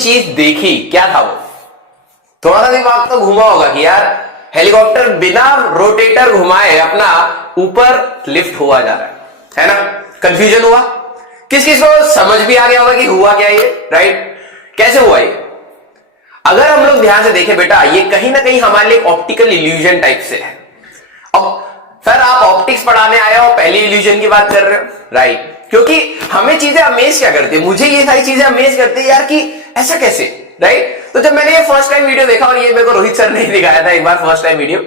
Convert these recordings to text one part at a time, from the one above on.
चीज देखी क्या था वो? थोड़ा सा दिमाग तो घुमा होगा कि यार हेलीकॉप्टर बिना रोटेटर घुमाए अपना ऊपर लिफ्ट हुआ जा रहा है ना? कंफ्यूजन हुआ? किस किस को समझ भी आ गया होगा कि हुआ क्या ये, राइट? कैसे हुआ ये? अगर हम लोग ध्यान से देखें बेटा, ये कहीं ना कहीं हमारे लिए ऑप्टिकल इल्यूजन टाइप से है। अब सर आप ऑप्टिक्स पढ़ाने आए हो, पहली इल्यूजन की बात कर रहे हो, राइट? क्योंकि हमें चीजें अमेज क्या करती है, मुझे ये सारी चीजें अमेज करती है यार कि ऐसा कैसे, राइट? तो जब मैंने ये फर्स्ट टाइम वीडियो देखा, और ये मेरे को रोहित सर ने दिखाया था एक बार फर्स्ट टाइम वीडियो,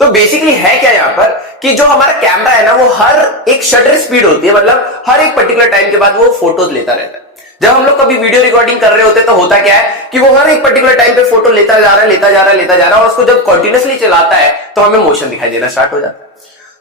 तो बेसिकली है क्या यहां पर कि जो हमारा कैमरा है ना, वो हर एक शटर स्पीड होती है, मतलब हर एक पर्टिकुलर टाइम के बाद वो फोटोज लेता रहता है। जब हम लोग कभी वीडियो रिकॉर्डिंग कर रहे होते हैं तो होता क्या है कि वो हर एक पर्टिकुलर टाइम पे फोटो लेता जा रहा है, और उसको जब कंटिन्यूअसली चलाता है तो हमें मोशन दिखाई देना स्टार्ट हो जाता है।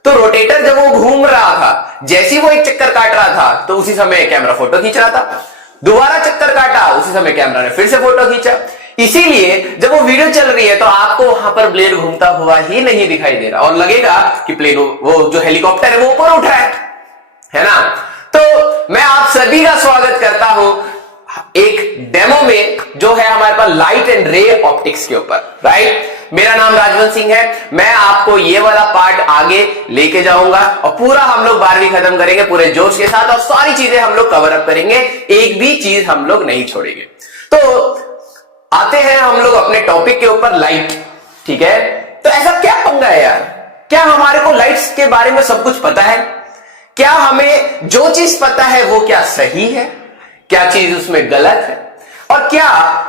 तो रोटेटर जब वो घूम रहा था, जैसे ही वो एक चक्कर काट रहा था तो उसी समय कैमरा फोटो खींच रहा था, दोबारा चक्कर काटा उसी समय कैमरा ने फिर से फोटो खींचा। इसीलिए जब वो वीडियो चल रही है तो आपको वहां पर ब्लेड घूमता हुआ ही नहीं दिखाई दे रहा, और लगेगा कि प्लेन, वो जो हेलीकॉप्टर है वो ऊपर उठ रहा है ना? तो मैं आप सभी का स्वागत करता हूं एक डेमो में जो है हमारे पास लाइट एंड रे ऑप्टिक्स के ऊपर, राइट? मेरा नाम राजवंत सिंह है। मैं आपको ये वाला पार्ट आगे लेके जाऊंगा और पूरा हम लोग 12वीं खत्म करेंगे पूरे जोश के साथ, और सारी चीजें हम लोग कवर अप करेंगे, एक भी चीज हम लोग नहीं छोड़ेंगे। तो आते हैं हम लोग अपने टॉपिक के ऊपर, लाइट, ठीक है? तो ऐसा क्या पंगा है यार? क्या हमारे को लाइट्स के बारे में सब कुछ पता है? क्या हमें जो चीज पता है वो क्या सही है, क्या चीज उसमें गलत है? और क्या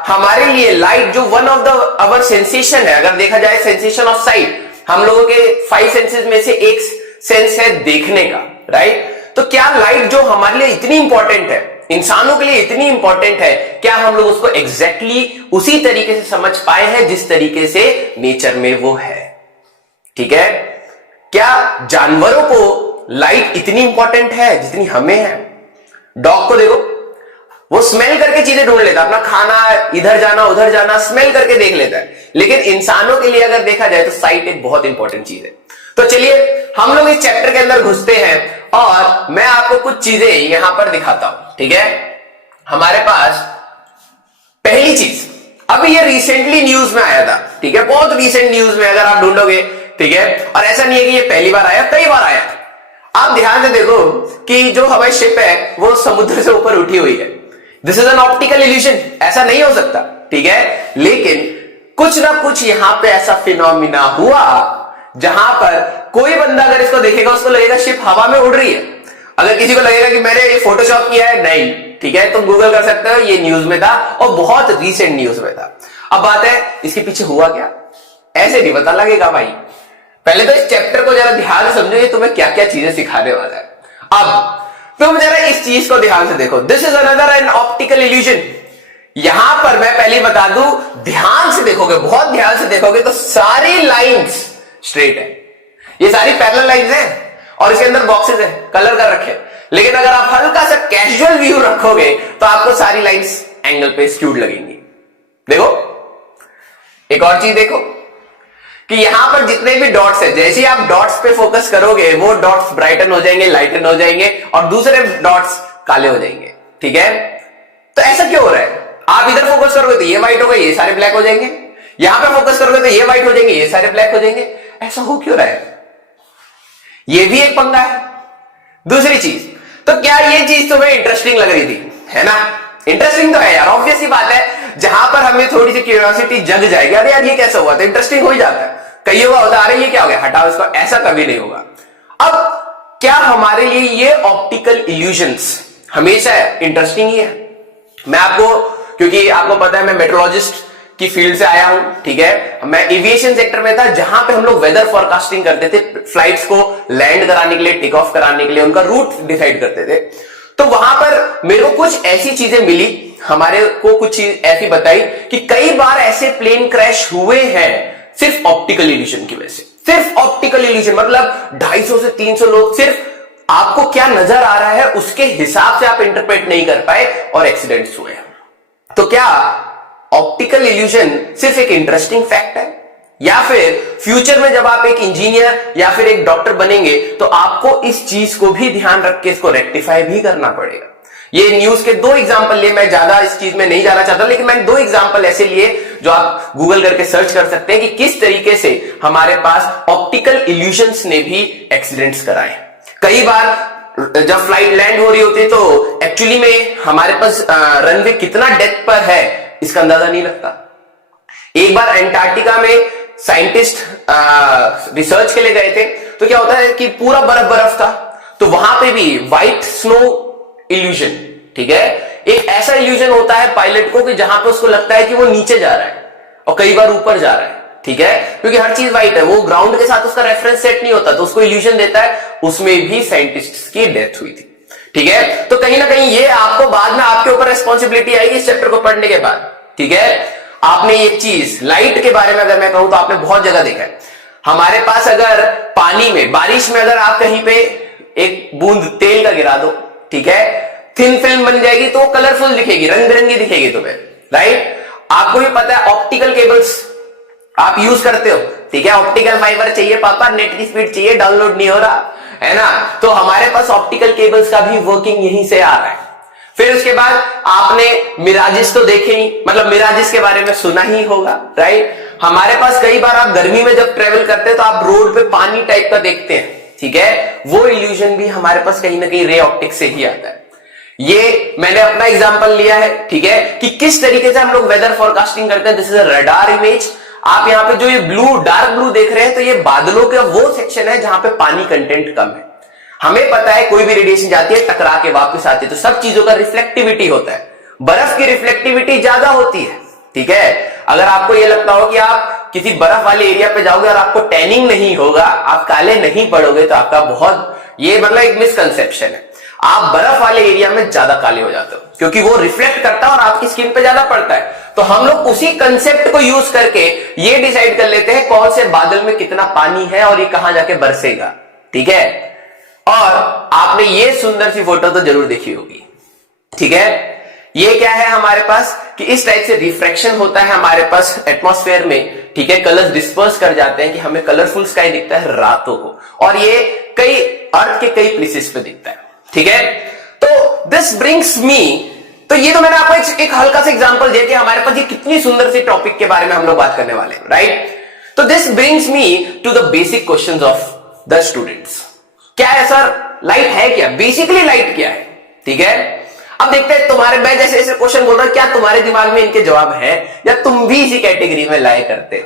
हमारे लिए लाइट जो one of the our sensation है, अगर देखा जाए सेंसेशन ऑफ साइट, हम लोगों के 5 सेंसेस में से एक सेंस है देखने का, राइट? तो क्या लाइट जो हमारे लिए इतनी इंपॉर्टेंट है, इंसानों के लिए इतनी इंपॉर्टेंट है, क्या हम लोग उसको एग्जैक्टली उसी तरीके से समझ पाए हैं जिस तरीके से नेचर में वो है? ठीक है? क्या जानवरों को लाइट इतनी इंपॉर्टेंट है जितनी हमें है? डॉग को देखो, वो स्मेल करके चीजें ढूंढ लेता है, अपना खाना इधर जाना उधर जाना स्मेल करके देख लेता है। लेकिन इंसानों के लिए अगर देखा जाए तो साइट एक बहुत इंपॉर्टेंट चीज है। तो चलिए हम लोग इस चैप्टर के अंदर घुसते हैं और मैं आपको कुछ चीजें यहां पर दिखाता हूं, ठीक है? हमारे पास पहली चीज, अभी ये रिसेंटली न्यूज में आया था, ठीक है? बहुत रिसेंट न्यूज में अगर आप ढूंढोगे, ठीक है? और ऐसा नहीं है कि ये पहली बार आया, कई बार आया। आप ध्यान से देखो कि जो हवाई शिप है वो समुद्र से ऊपर उठी हुई है। This is an optical illusion, ऐसा नहीं हो सकता, ठीक है? लेकिन कुछ ना कुछ यहां पे ऐसा फिनोमिना हुआ जहां पर कोई बंदा अगर इसको देखेगा उसको लगेगा शिप हवा में उड़ रही है। अगर किसी को लगेगा कि मैंने ये फोटोशॉप किया है, नहीं, ठीक है? तुम गूगल कर सकते हो, ये न्यूज में था और बहुत रिसेंट न्यूज में था। अब बात है इसके पीछे हुआ क्या, ऐसे नहीं पता लगेगा भाई। पहले तो इस चैप्टर को जरा ध्यान से समझो, ये तुम्हें क्या क्या चीजें सिखाने वाला है। अब तुम जरा इस चीज को ध्यान से देखो, this is another an optical illusion. यहां पर मैं पहले बता दूं, ध्यान से देखोगे, बहुत ध्यान से देखोगे तो सारी लाइंस स्ट्रेट है, ये सारी पैरेलल लाइंस हैं और इसके अंदर बॉक्सेस है, कलर कर रखे। लेकिन अगर आप हल्का सा कैजुअल व्यू रखोगे तो आपको सारी लाइंस एंगल पे स्क्यूड लगेंगी। देखो एक और चीज देखो कि यहां पर जितने भी डॉट्स है, जैसे ही आप डॉट्स पे फोकस करोगे वो डॉट्स ब्राइटन हो जाएंगे, लाइटन हो जाएंगे और दूसरे डॉट्स काले हो जाएंगे, ठीक है? तो ऐसा क्यों हो रहा है? आप इधर फोकस करोगे तो ये व्हाइट होगा, ये सारे ब्लैक हो जाएंगे, यहां पे फोकस करोगे तो ये व्हाइट हो जाएंगे, ये सारे ब्लैक हो जाएंगे। ऐसा हो क्यों रहा है? ये भी एक पंगा है। दूसरी चीज, तो क्या ये चीज तुम्हें इंटरेस्टिंग लग रही थी, है ना? इंटरेस्टिंग तो है यार, ऑब्वियस ही बात है। जहां पर हमें थोड़ी सी क्यूरियोसिटी जग जाएगी, अरे यार ये कैसा हुआ, तो इंटरेस्टिंग हो ही जाता है। कईयों का होता है अरे ये क्या हो गया, हटाओ इसको, ऐसा कभी नहीं होगा। अब क्या हमारे लिए ये ऑप्टिकल इल्यूजन्स हमेशा इंटरेस्टिंग ही है? मैं आपको, क्योंकि आपको पता है मैं मेट्रोलॉजिस्ट की फील्ड से आया हूं, ठीक है? मैं एविएशन सेक्टर में था जहां पे हम लोग वेदर फोरकास्टिंग करते थे, फ्लाइट्स को लैंड कराने के लिए, टेक ऑफ कराने के लिए उनका रूट डिसाइड करते थे। तो वहां पर मेरे को कुछ ऐसी चीजें मिली, हमारे को कुछ चीज ऐसी बताई कि कई बार ऐसे प्लेन क्रैश हुए हैं सिर्फ ऑप्टिकल इल्यूजन की वजह से। सिर्फ ऑप्टिकल इल्यूजन मतलब 250 से 300 लोग, सिर्फ आपको क्या नजर आ रहा है उसके हिसाब से आप इंटरप्रेट नहीं कर पाए और एक्सीडेंट्स हुए। तो क्या ऑप्टिकल इल्यूजन सिर्फ एक इंटरेस्टिंग फैक्ट है, या फिर फ्यूचर में जब आप एक इंजीनियर या फिर एक डॉक्टर बनेंगे तो आपको इस चीज को भी ध्यान रख के इसको रेक्टिफाई भी करना पड़ेगा? ये न्यूज के 2 एग्जांपल लिए, मैं ज्यादा इस चीज में नहीं जाना चाहता, लेकिन मैंने 2 एग्जांपल ऐसे लिए जो आप गूगल करके सर्च कर सकते हैं कि किस तरीके से हमारे पास ऑप्टिकल इल्यूजन्स ने भी एक्सीडेंट्स कराए। कई बार जब फ्लाइट लैंड हो रही होती है तो एक्चुअली में हमारे पास रनवे कितना डेप्थ पर है इसका अंदाजा नहीं लगता। एक बार एंटार्क्टिका में साइंटिस्ट रिसर्च के लिए गए थे, तो क्या होता है कि पूरा बर्फ बर्फ था, तो वहां पे भी व्हाइट स्नो इल्यूजन, ठीक है, एक ऐसा इल्यूजन होता है पायलट को कि जहां पे उसको लगता है कि वो नीचे जा रहा है और कई बार ऊपर जा रहा है, ठीक है, क्योंकि हर चीज व्हाइट है, वो ग्राउंड के साथ उसका रेफरेंस सेट नहीं होता, तो उसको इल्यूजन देता है। उसमें भी साइंटिस्ट की डेथ हुई थी, ठीक है। तो कहीं ना कहीं ये आपको बाद में आपके ऊपर रिस्पॉन्सिबिलिटी आएगी इस चैप्टर को पढ़ने के बाद, ठीक है। आपने ये चीज लाइट के बारे में अगर मैं कहूं तो आपने बहुत जगह देखा है। हमारे पास अगर पानी में, बारिश में अगर आप कहीं पे एक बूंद तेल का गिरा दो, ठीक है, थिन फिल्म बन जाएगी तो कलरफुल दिखेगी, रंग बिरंगी दिखेगी तुम्हें, राइट। आपको भी पता है ऑप्टिकल केबल्स आप यूज करते हो, ठीक है, ऑप्टिकल फाइबर चाहिए पापा, नेट की स्पीड चाहिए, डाउनलोड नहीं हो रहा है ना, तो हमारे पास ऑप्टिकल केबल्स का भी वर्किंग यहीं से आ रहा है। फिर उसके बाद आपने मिराजिस तो देखे ही, मतलब मिराजिस के बारे में सुना ही होगा, राइट। हमारे पास कई बार आप गर्मी में जब ट्रेवल करते हैं तो आप रोड पे पानी टाइप का देखते हैं, ठीक है, वो इल्यूजन भी हमारे पास कहीं ना कहीं रे ऑप्टिक्स से ही आता है। ये मैंने अपना एग्जांपल लिया है, ठीक है, कि किस तरीके से हम लोग वेदर फोरकास्टिंग करते हैं। This is a radar image. आप यहां पे जो ये ब्लू, डार्क ब्लू देख रहे हैं, तो ये बादलों का वो सेक्शन है जहां पे पानी कंटेंट कम है। हमें पता है कोई भी रेडिएशन जाती है टकरा के वापस आती है, तो सब चीजों का रिफ्लेक्टिविटी होता है। बर्फ की रिफ्लेक्टिविटी ज्यादा होती है, ठीक है। अगर आपको यह लगता हो कि आप किसी बर्फ वाले एरिया पे जाओगे और आपको टैनिंग नहीं होगा, आप काले नहीं पड़ोगे, तो आपका बहुत, ये मतलब एक मिसकंसेप्शन है। आप बर्फ वाले एरिया में ज्यादा काले हो जाते हो क्योंकि वो रिफ्लेक्ट करता है और आपकी स्किन पे ज्यादा पड़ता है। तो हम लोग उसी कंसेप्ट को यूज करके ये डिसाइड कर लेते हैं कौन से बादल में कितना पानी है और ये कहां जाके बरसेगा, ठीक है। और आपने ये सुंदर सी फोटो तो जरूर देखी होगी, ठीक है। ये क्या है हमारे पास कि इस टाइप से रिफ्रैक्शन होता है हमारे पास एटमॉस्फेयर में, ठीक है, कलर्स डिस्पर्स कर जाते हैं कि हमें कलरफुल स्काई दिखता है रातों को, और ये कई अर्थ के कई प्लेसेस पे दिखता है, ठीक है। तो दिस ब्रिंग्स मी, तो ये तो मैंने आपको एक हल्का सा एग्जांपल दिया कि हमारे पास ये कितनी सुंदर सी टॉपिक के बारे में हम लोग बात करने वाले हैं, राइट। तो this brings me to the basic questions of the students. क्या है सर, लाइट है क्या, बेसिकली लाइट क्या है, ठीक है। अब देखते हैं तुम्हारे, मैं जैसे ऐसे क्वेश्चन बोल रहा हूं, क्या तुम्हारे दिमाग में इनके जवाब है या तुम भी इसी कैटेगरी में लाए करते हो।